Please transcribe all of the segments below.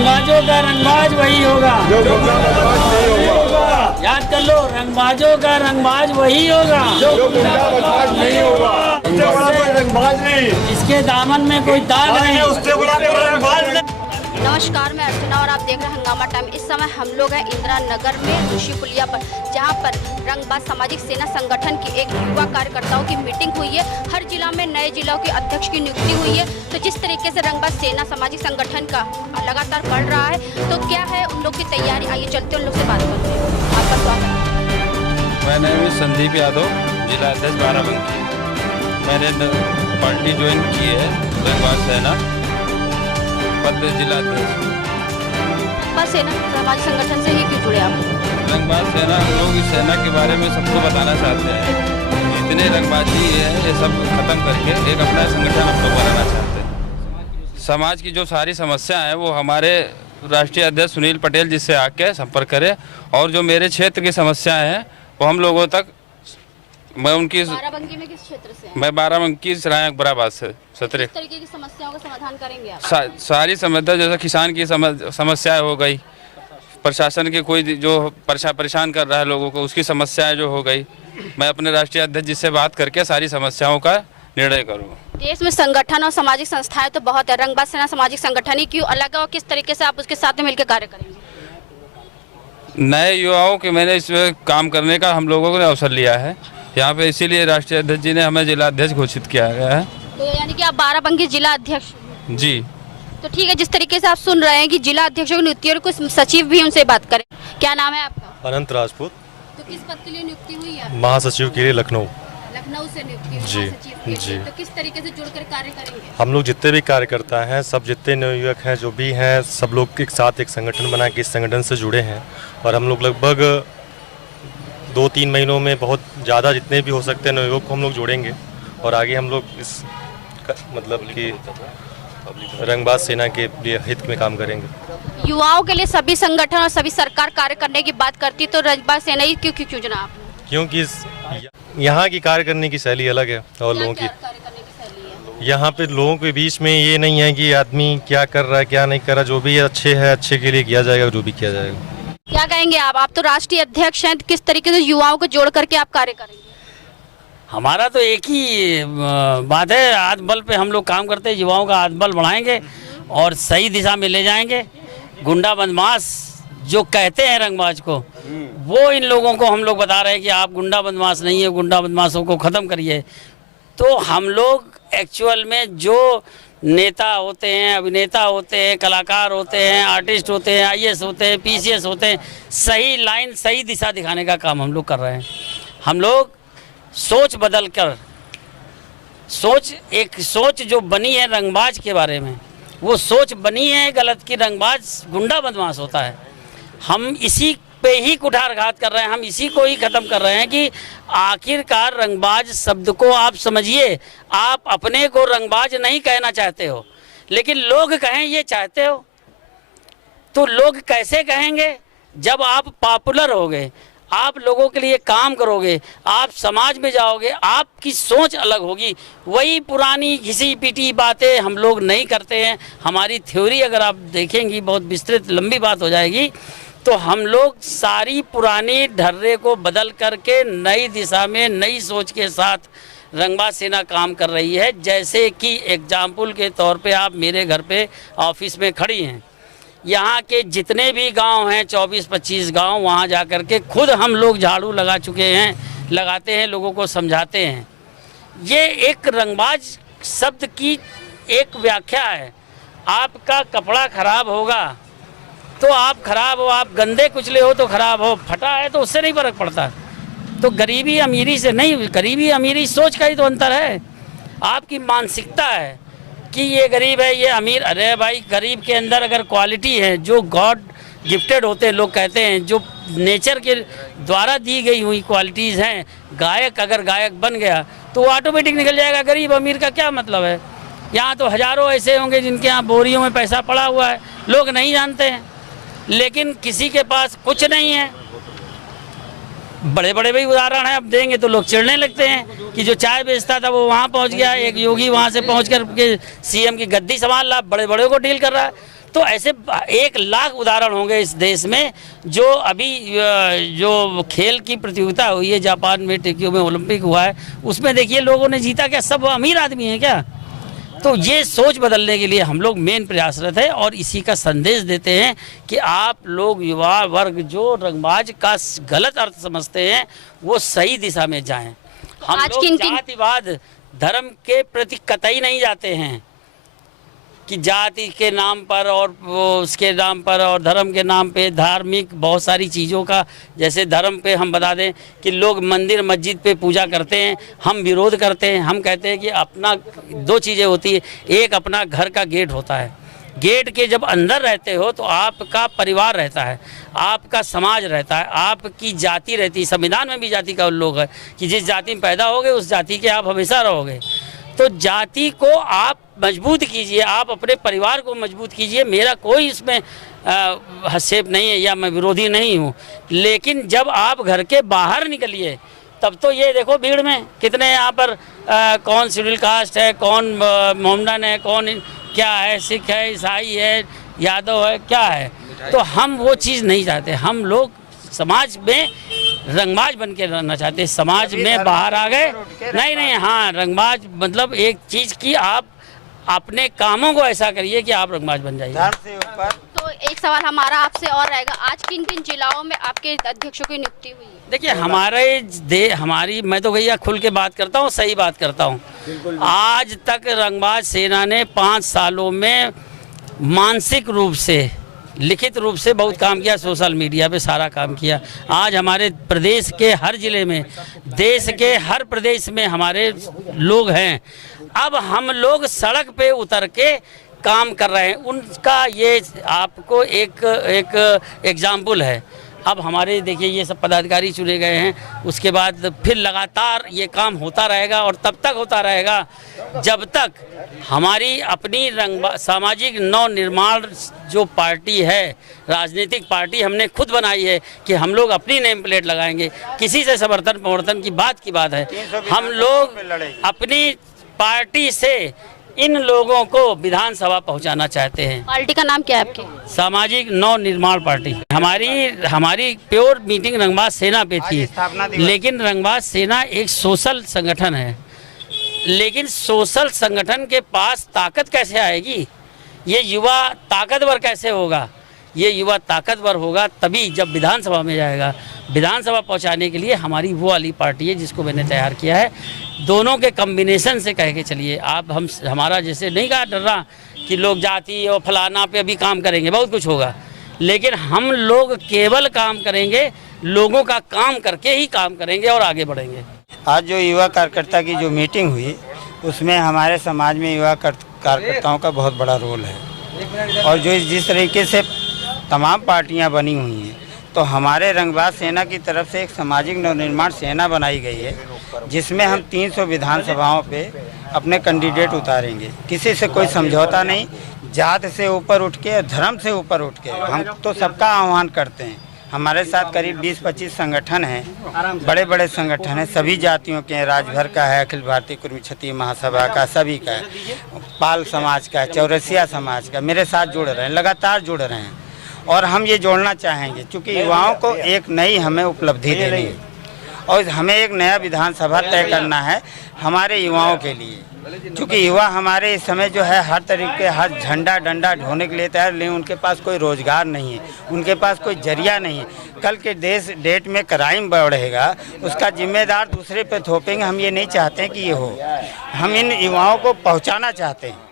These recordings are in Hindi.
रंगबाजों का रंगबाज वही होगा जो गुंडा बदमाश नहीं होगा। याद कर लो, रंगबाजों का रंगबाज वही होगा जो गुंडा बदमाश नहीं होगा। उससे बड़ा कोई रंगबाज नहीं, इसके दामन में कोई दाग नहीं। उससे बड़ा कोई रंगबाज नहीं। नमस्कार, मैं अर्चना और आप देख रहे हैं हंगामा टाइम। इस समय हम लोग हैं इंदिरा नगर में ऋषि पुलिया पर, जहां पर रंगबाज सामाजिक सेना संगठन की एक युवा कार्यकर्ताओं की मीटिंग हुई है। हर जिला में नए जिलों के अध्यक्ष की नियुक्ति हुई है। तो जिस तरीके से रंगबाज सेना सामाजिक संगठन का लगातार बढ़ रहा है, तो क्या है उन लोग की तैयारी, आइए चलते उन लोग से बात करते हैं। आपका स्वागत। मैं नाम संदीप यादव, जिला अध्यक्ष बाराबंकी। मैंने पार्टी ज्वाइन की है रंगबाज सेना, पद जिला अध्यक्ष। रंगबाज सेना सामाजिक संगठन से ही क्यों जुड़े आप? रंगबाज सेना, हम लोग इस सेना के बारे में सबको बताना चाहते हैं। जितने रंगबाजी है ये सब खत्म करके एक अपना संगठन हम लोग बनाना चाहते हैं। समाज की जो सारी समस्या है वो हमारे राष्ट्रीय अध्यक्ष सुनील पटेल जी से आके संपर्क करें, और जो मेरे क्षेत्र की समस्याएं हैं वो हम लोगों तक, मैं उनकी, बाराबंकी में किस क्षेत्र से? मैं बाराबंकी सराय बराबाद से सत्रह किस तरीके की समस्याओं का समाधान करेंगे आप? सारी समस्या, जैसे किसान की समस्याएं हो गई, प्रशासन के कोई जो परेशान कर रहा है लोगों को, उसकी समस्याएं जो हो गई, मैं अपने राष्ट्रीय अध्यक्ष जी से बात करके सारी समस्याओं का निर्णय करूँगा। देश में संगठन और सामाजिक संस्थाएं तो बहुत है, रंगबाज सेना सामाजिक संगठन ही क्यों अलग है और किस तरीके से आप उसके साथ में मिलकर कार्य करेंगे? नए युवाओं के मैंने इसमें काम करने का हम लोगों ने अवसर लिया है यहाँ पे, इसीलिए राष्ट्रीय अध्यक्ष जी ने हमें जिला अध्यक्ष घोषित किया गया है। तो यानी कि आप बाराबंकी जिला अध्यक्ष? जी। तो ठीक है, जिस तरीके से आप सुन रहे हैं कि जिला अध्यक्षों की नियुक्ति और कुछ सचिव भी उनसे बात करें। क्या नाम है आपका? अनंत राजपूत। तो किस पद के लिए नियुक्ति हुई है? महासचिव के लिए लखनऊ। लखनऊ से नियुक्ति हुई जी, महासचिव के लिए। जी। तो किस तरीके से जुड़कर कार्य करेंगे? हम लोग जितने भी कार्यकर्ता हैं, सब जितने नवयुवक हैं जो भी हैं, सब लोग एक साथ एक संगठन बना के इस संगठन से जुड़े हैं, और हम लोग लगभग 2-3 महीनों में बहुत ज़्यादा जितने भी हो सकते हैं नवयुवक को हम लोग जोड़ेंगे, और आगे हम लोग इस मतलब कि रंगबाज सेना के लिए हित में काम करेंगे। युवाओं के लिए सभी संगठन और सभी सरकार कार्य करने की बात करती है, तो रंगबाज सेना ही क्यों चुना आपने? क्योंकि यहाँ की कार्य करने की शैली अलग है और लोगों की। कार्य करने की शैली है? यहाँ पे लोगों के बीच में ये नहीं है कि आदमी क्या कर रहा है क्या नहीं कर रहा, जो भी अच्छे है अच्छे के लिए किया जाएगा, जो भी किया जाएगा। क्या कहेंगे आप तो राष्ट्रीय अध्यक्ष हैं, तो किस तरीके से युवाओं को जोड़ करके आप कार्य करेंगे? हमारा तो एक ही बात है, आत्मबल पे हम लोग काम करते हैं। युवाओं का आत्मबल बढ़ाएंगे और सही दिशा में ले जाएंगे। गुंडा बदमाश जो कहते हैं रंगबाज को, वो इन लोगों को हम लोग बता रहे हैं कि आप गुंडा बदमाश नहीं है, गुंडा बदमाशों को ख़त्म करिए। तो हम लोग एक्चुअल में जो नेता होते हैं, अभिनेता होते हैं, कलाकार होते हैं, आर्टिस्ट होते हैं, IAS होते हैं, PCS होते हैं, सही लाइन सही दिशा दिखाने का काम हम लोग कर रहे हैं। हम लोग सोच बदल कर, सोच जो बनी है रंगबाज के बारे में, वो सोच बनी है गलत कि रंगबाज गुंडा बदमाश होता है। हम इसी पे ही कुठारघात कर रहे हैं, हम इसी को ही ख़त्म कर रहे हैं कि आखिरकार रंगबाज शब्द को आप समझिए। आप अपने को रंगबाज नहीं कहना चाहते हो, लेकिन लोग कहें ये चाहते हो। तो लोग कैसे कहेंगे? जब आप पॉपुलर होगे, आप लोगों के लिए काम करोगे, आप समाज में जाओगे, आपकी सोच अलग होगी। वही पुरानी घिसी पीटी बातें हम लोग नहीं करते हैं। हमारी थ्योरी अगर आप देखेंगी, बहुत विस्तृत लंबी बात हो जाएगी, तो हम लोग सारी पुरानी ढर्रे को बदल करके नई दिशा में नई सोच के साथ रंगबाज सेना काम कर रही है। जैसे कि एग्जाम्पल के तौर पे आप मेरे घर पे ऑफिस में खड़ी हैं, यहाँ के जितने भी गांव हैं, 24-25 गांव, वहाँ जा कर के खुद हम लोग झाड़ू लगा चुके हैं, लगाते हैं, लोगों को समझाते हैं। ये एक रंगबाज शब्द की एक व्याख्या है। आपका कपड़ा खराब होगा तो आप खराब हो, आप गंदे कुचले हो तो खराब हो, फटा है तो उससे नहीं फर्क पड़ता। तो गरीबी अमीरी से नहीं, गरीबी अमीरी सोच का ही तो अंतर है। आपकी मानसिकता है कि ये गरीब है, ये अमीर। अरे भाई, गरीब के अंदर अगर क्वालिटी है, जो गॉड गिफ्टेड होते हैं, लोग कहते हैं, जो नेचर के द्वारा दी गई हुई क्वालिटीज़ हैं, गायक अगर गायक बन गया तो वो ऑटोमेटिक निकल जाएगा। गरीब अमीर का क्या मतलब है? यहाँ तो हज़ारों ऐसे होंगे जिनके यहाँ बोरियों में पैसा पड़ा हुआ है, लोग नहीं जानते हैं। लेकिन किसी के पास कुछ नहीं है। बड़े बड़े भी उदाहरण हैं, अब देंगे तो लोग चिढ़ने लगते हैं कि जो चाय बेचता था वो वहाँ पहुँच गया, एक योगी वहाँ से पहुँच कर के CM की गद्दी संभाल रहा, बड़े बड़े को डील कर रहा है। तो ऐसे 1 लाख उदाहरण होंगे इस देश में। जो अभी जो खेल की प्रतियोगिता हुई है जापान में, टोक्यो में ओलंपिक हुआ है, उसमें देखिए लोगों ने जीता क्या? सब अमीर आदमी हैं क्या? तो ये सोच बदलने के लिए हम लोग मेन प्रयासरत है और इसी का संदेश देते हैं कि आप लोग युवा वर्ग जो रंगबाज का गलत अर्थ समझते हैं वो सही दिशा में जाएं। हम आज लोग किन-किन- जातिवाद धर्म के प्रति कतई नहीं जाते हैं कि जाति के नाम पर और वो उसके नाम पर और धर्म के नाम पे धार्मिक बहुत सारी चीज़ों का, जैसे धर्म पे हम बता दें कि लोग मंदिर मस्जिद पे पूजा करते हैं, हम विरोध करते हैं। हम कहते हैं कि अपना 2 चीज़ें होती है, एक अपना घर का गेट होता है, गेट के जब अंदर रहते हो तो आपका परिवार रहता है, आपका समाज रहता है, आपकी जाति रहती है। संविधान में भी जाति का उल्लेख है कि जिस जाति में पैदा होगे उस जाति के आप हमेशा रहोगे। तो जाति को आप मजबूत कीजिए, आप अपने परिवार को मजबूत कीजिए। मेरा कोई इसमें हस्तक्षेप नहीं है या मैं विरोधी नहीं हूँ, लेकिन जब आप घर के बाहर निकलिए तब तो ये देखो भीड़ में कितने यहाँ पर कौन शेड्यूल कास्ट है, कौन मोमडन है, कौन क्या है, सिख है, ईसाई है, यादव है, क्या है। तो हम वो चीज़ नहीं चाहते। हम लोग समाज में रंगबाज बन के रहना चाहते हैं। समाज में बाहर आ गए नहीं, हाँ, रंगबाज मतलब एक चीज़ की आप अपने कामों को ऐसा करिए कि आप रंगबाज बन जाइए। तो एक सवाल हमारा आपसे और रहेगा, आज किन किन जिलाओं में आपके अध्यक्षों की नियुक्ति हुई है? देखिए हमारी मैं तो भैया खुल के बात करता हूँ, सही बात करता हूँ। आज तक रंगबाज सेना ने 5 सालों में मानसिक रूप से, लिखित रूप से बहुत काम किया, सोशल मीडिया पे सारा काम किया। आज हमारे प्रदेश के हर जिले में, देश के हर प्रदेश में हमारे लोग हैं। अब हम लोग सड़क पे उतर के काम कर रहे हैं, उनका ये आपको एक एग्जाम्पल है। अब हमारे देखिए ये सब पदाधिकारी चुने गए हैं, उसके बाद फिर लगातार ये काम होता रहेगा और तब तक होता रहेगा जब तक हमारी अपनी सामाजिक नव निर्माण जो पार्टी है, राजनीतिक पार्टी हमने खुद बनाई है कि हम लोग अपनी नेम प्लेट लगाएंगे। किसी से समर्थन की बात है। हम लोग अपनी पार्टी से इन लोगों को विधानसभा पहुंचाना चाहते हैं। पार्टी का नाम क्या है आपकी? सामाजिक नव निर्माण पार्टी। हमारी प्योर मीटिंग रंगबाज सेना पे थी, लेकिन रंगबाज सेना एक सोशल संगठन है। लेकिन सोशल संगठन के पास ताकत कैसे आएगी? ये युवा ताकतवर कैसे होगा? ये युवा ताकतवर होगा तभी जब विधानसभा में जाएगा। विधानसभा पहुंचाने के लिए हमारी वो वाली पार्टी है जिसको मैंने तैयार किया है। दोनों के कम्बिनेशन से कह के चलिए आप। हमारा जैसे नहीं कहा डर रहा कि लोग जाति और फलाना पे अभी काम करेंगे, बहुत कुछ होगा, लेकिन हम लोग केवल काम करेंगे, लोगों का काम करके ही काम करेंगे और आगे बढ़ेंगे। आज जो युवा कार्यकर्ता की जो मीटिंग हुई उसमें हमारे समाज में युवा कार्यकर्ताओं का बहुत बड़ा रोल है और जो जिस तरीके से तमाम पार्टियां बनी हुई हैं, तो हमारे रंगबाज सेना की तरफ से एक सामाजिक नवनिर्माण सेना बनाई गई है जिसमें हम 300 विधानसभाओं पे अपने कैंडिडेट उतारेंगे। किसी से कोई समझौता नहीं, जात से ऊपर उठ के, धर्म से ऊपर उठ के हम तो सबका आह्वान करते हैं। हमारे साथ करीब 20-25 संगठन हैं, बड़े बड़े संगठन हैं, सभी जातियों के हैं, राज्यभर का है, अखिल भारतीय कुर्मी क्षत्रिय महासभा का, सभी का है, पाल समाज का है, चौरसिया समाज का, मेरे साथ जुड़ रहे हैं, लगातार जुड़ रहे हैं। और हम ये जोड़ना चाहेंगे क्योंकि युवाओं को एक नई हमें उपलब्धि देनी है और हमें एक नया विधानसभा तय करना है हमारे युवाओं के लिए, क्योंकि युवा हमारे इस समय जो है हर तरीके हर झंडा डंडा ढोने के लिए तैयार, लेकिन उनके पास कोई रोजगार नहीं है, उनके पास कोई जरिया नहीं है। कल के डेट में क्राइम बढ़ेगा, उसका जिम्मेदार दूसरे पे थोपेंगे। हम ये नहीं चाहते हैं कि ये हो। हम इन युवाओं को पहुंचाना चाहते हैं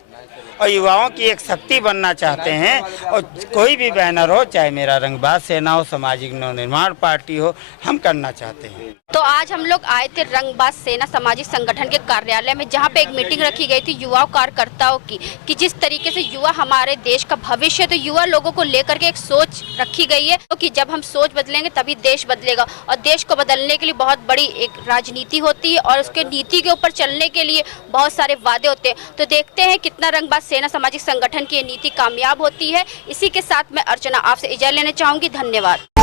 और युवाओं की एक शक्ति बनना चाहते हैं। और कोई भी बैनर हो, चाहे मेरा रंगबाज सेना हो, सामाजिक नवनिर्माण पार्टी हो, हम करना चाहते हैं। तो आज हम लोग आए थे रंगबाज सेना सामाजिक संगठन के कार्यालय में, जहां पे एक मीटिंग रखी गई थी युवा कार्यकर्ताओं की कि जिस तरीके से युवा हमारे देश का भविष्य, तो युवा लोगों को लेकर के एक सोच रखी गई है कि जब हम सोच बदलेंगे तभी देश बदलेगा। और देश को बदलने के लिए बहुत बड़ी एक राजनीति होती है और उसके नीति के ऊपर चलने के लिए बहुत सारे वादे होते हैं। तो देखते हैं कितना रंगबाज सेना सामाजिक संगठन की ये नीति कामयाब होती है। इसी के साथ मैं अर्चना आपसे इजाजत लेना चाहूँगी। धन्यवाद।